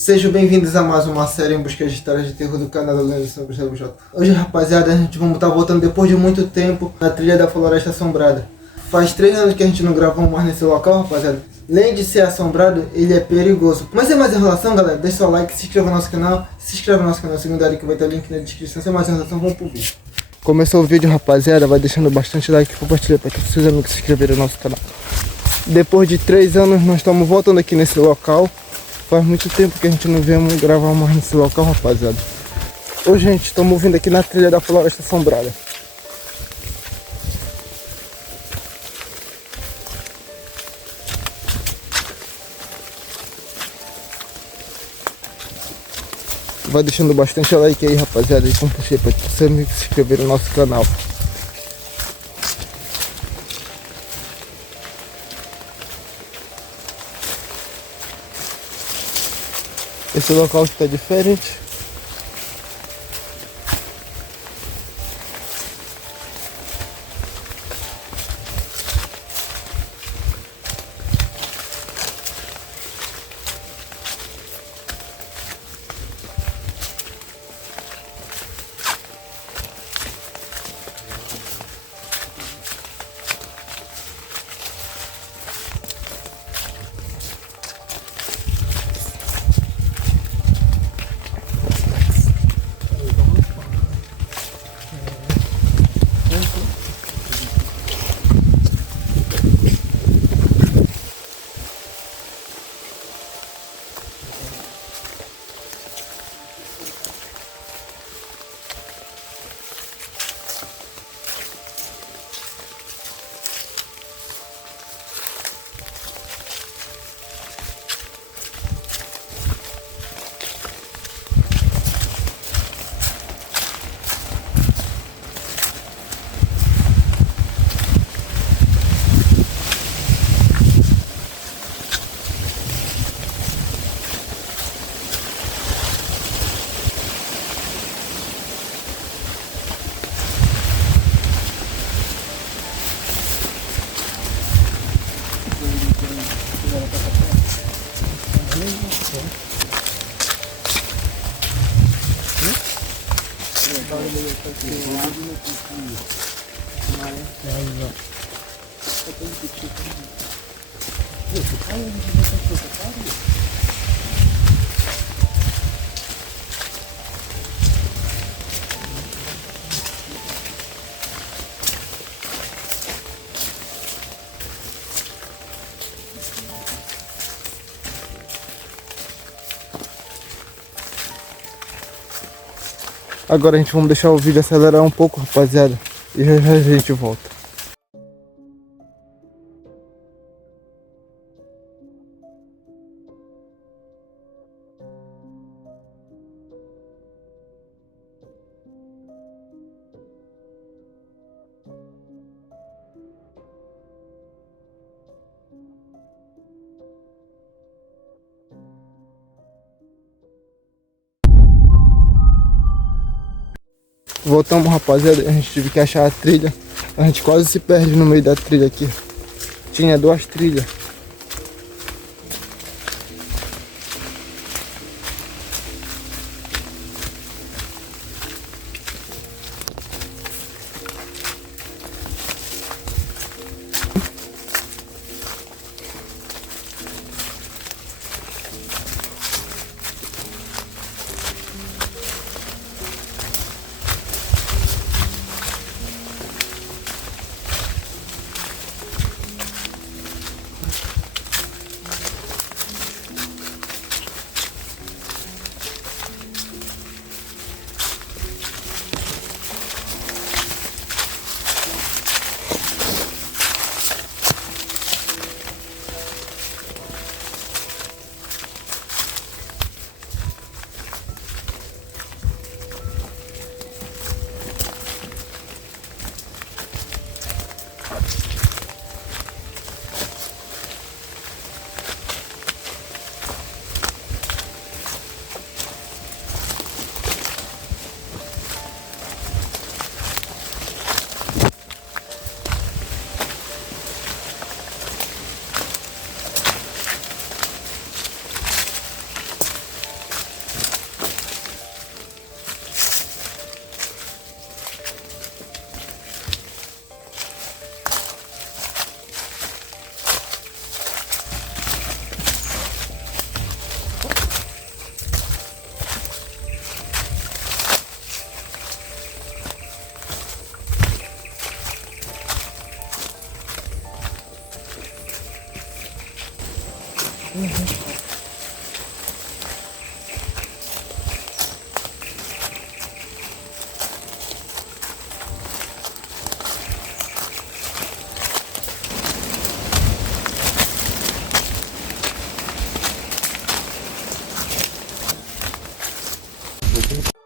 Sejam bem-vindos a mais uma série em busca de histórias de terror do canal Lendas Sombrias. Hoje, rapaziada, a gente vamos estar voltando depois de muito tempo na trilha da Floresta Assombrada. Faz 3 anos que a gente não gravamos mais nesse local, rapaziada. Além de ser assombrado, ele é perigoso. Mas sem mais enrolação, galera, deixa seu like, se inscreva no nosso canal. Se inscreva no nosso canal secundário que vai ter o link na descrição. Sem mais enrolação, vamos pro vídeo. Começou o vídeo, rapaziada, vai deixando bastante like e compartilha para todos os seus amigos se inscreverem no nosso canal. Depois de 3 anos, nós estamos voltando aqui nesse local. Faz muito tempo que a gente não vemos gravar mais nesse local, rapaziada. Hoje, gente, estamos vindo aqui na trilha da Floresta Assombrada. Vai deixando bastante like aí, rapaziada, e compartilha para todos os amigos se inscreverem no nosso canal. Esse local está diferente. Agora a gente vamos deixar o vídeo acelerar um pouco, rapaziada, e já a gente volta. Voltamos, rapaziada, a gente teve que achar a trilha. A gente quase se perde no meio da trilha aqui. Tinha 2 trilhas. pouquinho.